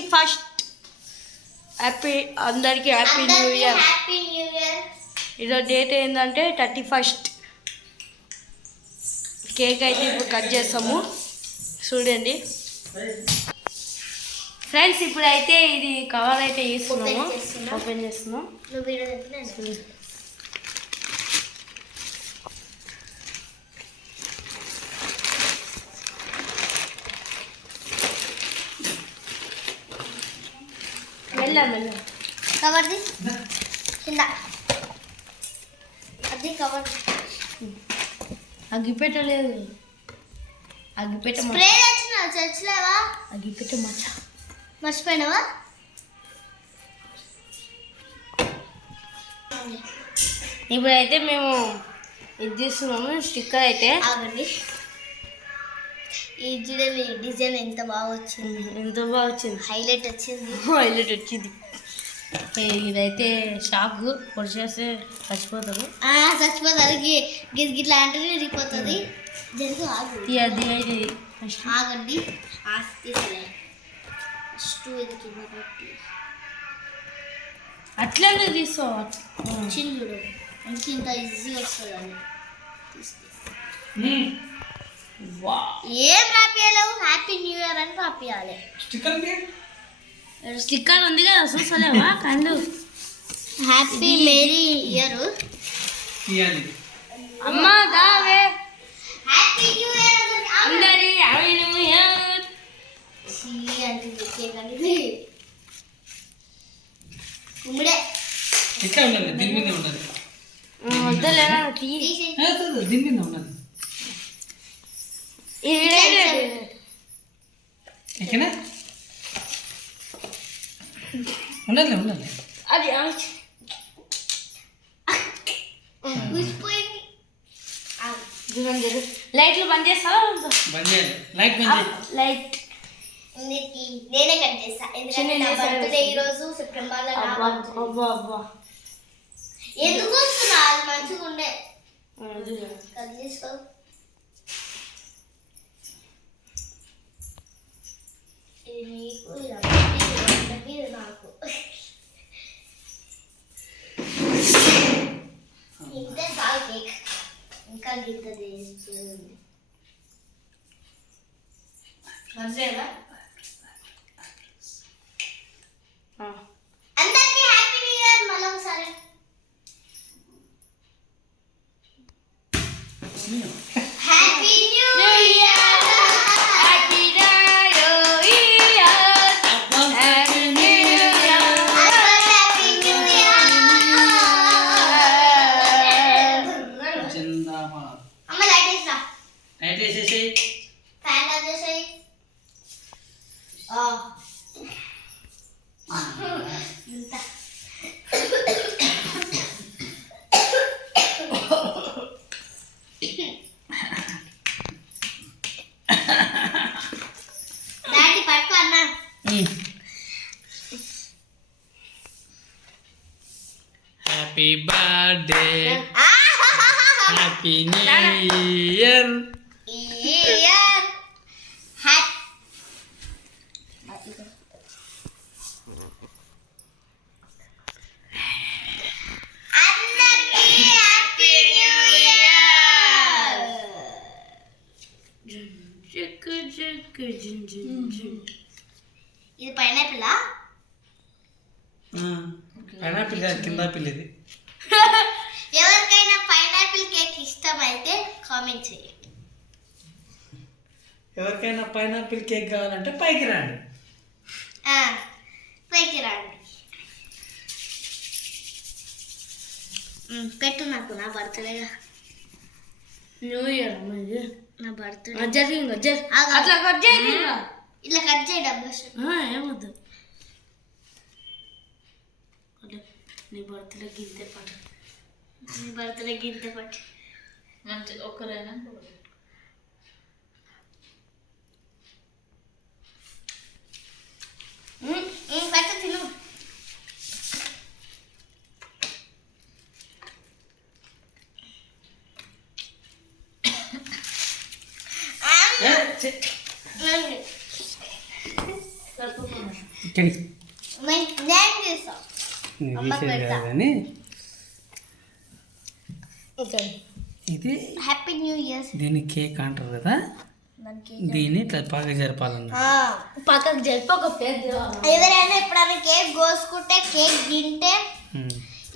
Thirty first happy అందరికీ happy new year happy new year ఈరోజు date ఏంటంటే thirty first cake అయితే ఇప్పుడు కట్ చేస్తాము. చూడండి. ఫ్రెండ్స్ ఇప్పుడైతే ఇది కవర్ అయితే తీసుకున్నాము. ఓపెన్ చేస్తున్నాం. వెళ్ళాం కవర్ది కింద అది కవర్ అగ్గిపెట్టలేదు అగ్గిపెట్ట మ- స్ప్రే తెచ్చిన చర్చలేవా అగ్గిపెట్ట మచ్చ మర్చిపోయినావా ఇప్పుడైతే మేము ఇది తీస్తున్నాము స్టిక్కర్ అయితే ఆగండి ఈ చూడండి డిజైన్ ఎంత బాగా వచ్చింది? ఎంతో బాగా వచ్చింది? హైలైట్ వచ్చింది. హైలైట్ వచ్చింది. ఇదైతే షాక్ పొడి చేస్తే చచ్చిపోతారు. ఆ, చచ్చిపోతుంది గిట్ గిట్లా అంటే విరిగిపోతుంది. జరుగు ఆగు. అది అయితే ఆగండి. ఆసి తీసలే ఫస్ట్ ఇది కింద పెట్టి. అట్లనే తీసుకో. చిన్న చూడు. ఇంత ఈజీ వస్తుంది అని ఏం రాపియలేవు హ్యాపీ న్యూ ఇయర్ అని రాపియాలి. స్టిక్కర్ ఉంది కదా చూసలేవా కళ్ళు? హ్యాపీ మేరీ ఇయర్ అమ్మా దావే. హ్యాపీ న్యూ ఇయర్ అందరి హ్యాపీ న్యూ ఇయర్ ఉమ్మడే. ఇక్కడ ఉన్నది దీని మీద ఉన్నది వద్దలేనా దీని మీద ఉన్నది ఇది ఓకేనా ఉన్నది ఉన్నది అది లైట్లు బంద్ చేస్తావా బంద్ చేయాలి బంద్ లైట్. నీకు నేనే కట్ చేస్తా. ఎందుకంటే నా బర్త్డే ఈ రోజు సెప్టెంబర్లో నా అబ్బా. అబ్బా ఎందుకు వస్తున్నా? అది మంచిగా ఉండే కట్ చేసుకో. మంచిగా ఇంత డాడీ పట్టుకో అన్నా happy birthday happy new year year happy అందరికీ హ్యాపీ న్యూ ఇయర్ చిక్కు చిక్కు జిన్ జిన్ జిన్ ఇది పైనాపిల్? పైనాపిల్ కాదు కింద పిల్లిది ఎవరికైనా పైనాపిల్ కేక్ ఇష్టమైతే కామెంట్ చేయండి ఎవరికైనా పైనాపిల్ కేక్ కావాలంటే పైకి రండి. ఆ, పైకి రండి. పెట్టు నాకు నా బర్త్డేగా. న్యూ ఇయర్ ఇది. నా బర్త్డే జరిగింది జరి. అట్లా కట్ చేయండి ఇలా కట్ చేయి డబ్బా ఏమొద్దు. నీ బర్త్డే గింతే పట్టు. బర్త్డే గింత పట్టి. మంచి ఒక్కరైనా పట్టు తిను ఏ, ఛీ. నన్ను. సరిపోతుంది ఇక్కడికి నేను నేను చేస్తాం నేను అమ్మకి తీసేది పెడతా. కాదు కానీ ఓకే ఇది హ్యాపీ న్యూ ఇయర్ దీన్ని కేక్ అంటారు కదా? దీన్ని ఇట్లా బాగా జరపాలన్న పక్కకు జరిపి ఒక. ఎవరైనా ఎప్పుడైనా కేక్ కోసుకుంటే కేక్ తింటే.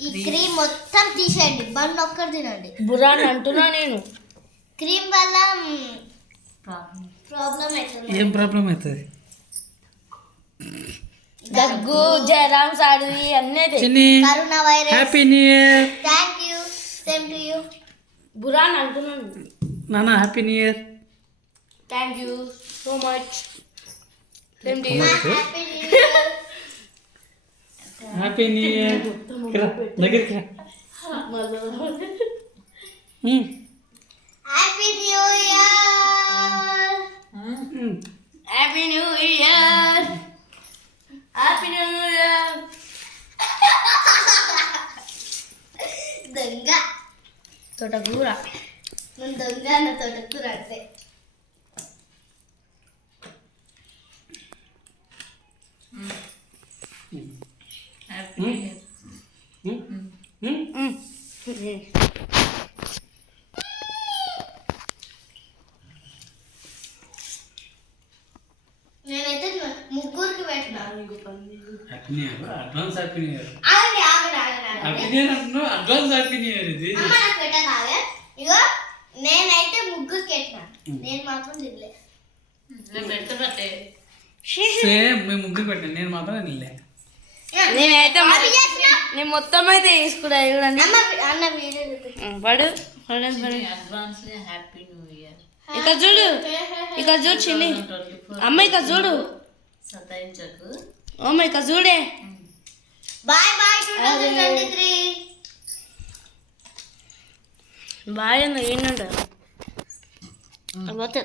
ఈ క్రీమ్ మొత్తం తీసేయండి. బండ్ ఒక్కటి తినండి. బురాన్ అంటున్నా నేను. క్రీమ్ వల్ల ఏం ప్రాబ్లం అవుతుంది దగ్గు జ్వరం సర్ది అన్నీ corona virus. Happy new year thank you same to you Burhan అంటున్నాను. నాన్న happy new year thank you so much same to happy new year happy new year దగ్గరికి. Happy new year. Happy new year happy new year దొంగ తోటకూర నేను దొంగ నా తోటకూర అంటే ఉమ్. ఉమ్. నేనైతే ముగ్గురికి పెట్టినా happy new year advance happy new year ఆగండి ఆగండి ఆగండి హ్యాపీ ఆగండి న్యూ ఇయర్ అంటున్నావు అడ్వాన్స్ హ్యాపీ న్యూ ఇయర్ ఇది. అమ్మ నాకు పెట్టదాగే ఇగో నేనైతే పెట్టినా నేను మాత్రం తినలే. సేమ్ మేము ముగ్గురు పెట్టాను నేను మాత్రం నేనైతే నేను మొత్తం అయితే తీసుకున్నా చూడండి. పడు ఇక చూడు ఇక చూడు చిన్ని. అమ్మ ఇక చూడు. అమ్మ ఇక చూడే. Bye bye two thousand twenty three. బాగా ఏంటంట? పోతే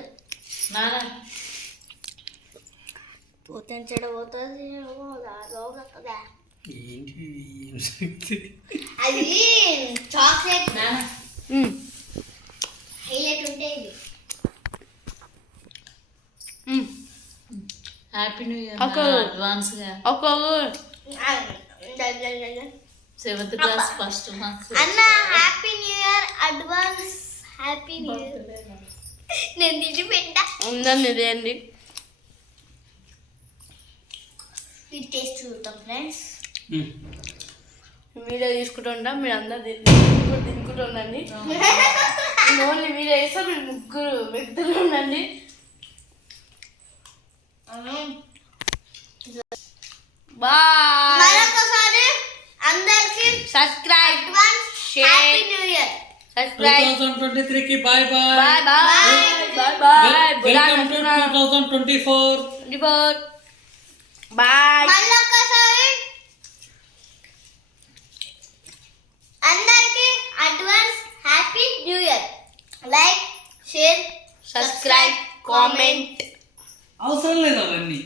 పోతే చెడ పోతుంది? అది చాక్లెట్ ఉమ్, హైలైట్ ఉంటే ఇది ఉమ్. హ్యాపీ న్యూ ఇయర్ ఒక అడ్వాన్స్గా ఒక సెవెంత్ క్లాస్ ఫస్ట్ మార్క్స్ అన్న happy new year advance happy new year నేను తిని పెట్టా ఉందండి ఇది అండి ఇది టేస్ట్ చూద్దాం ఫ్రెండ్స్. వీడియో తీసుకుంటుంటా మీరు అందరు తినుకుంటూ ఉండండి ఓన్లీ వీడియో వేస్తే మీరు ముగ్గురు వ్యక్తులు ఉండండి బాయ్ మరొకసారి అందరికి subscribe advance Share. Happy new year subscribe 2023 కి bye bye bye bye bye bye welcome to 2024 bye మళ్ళొకసారి అందరికి advance happy new year like share subscribe comment అవసరం లేదు అవన్నీ.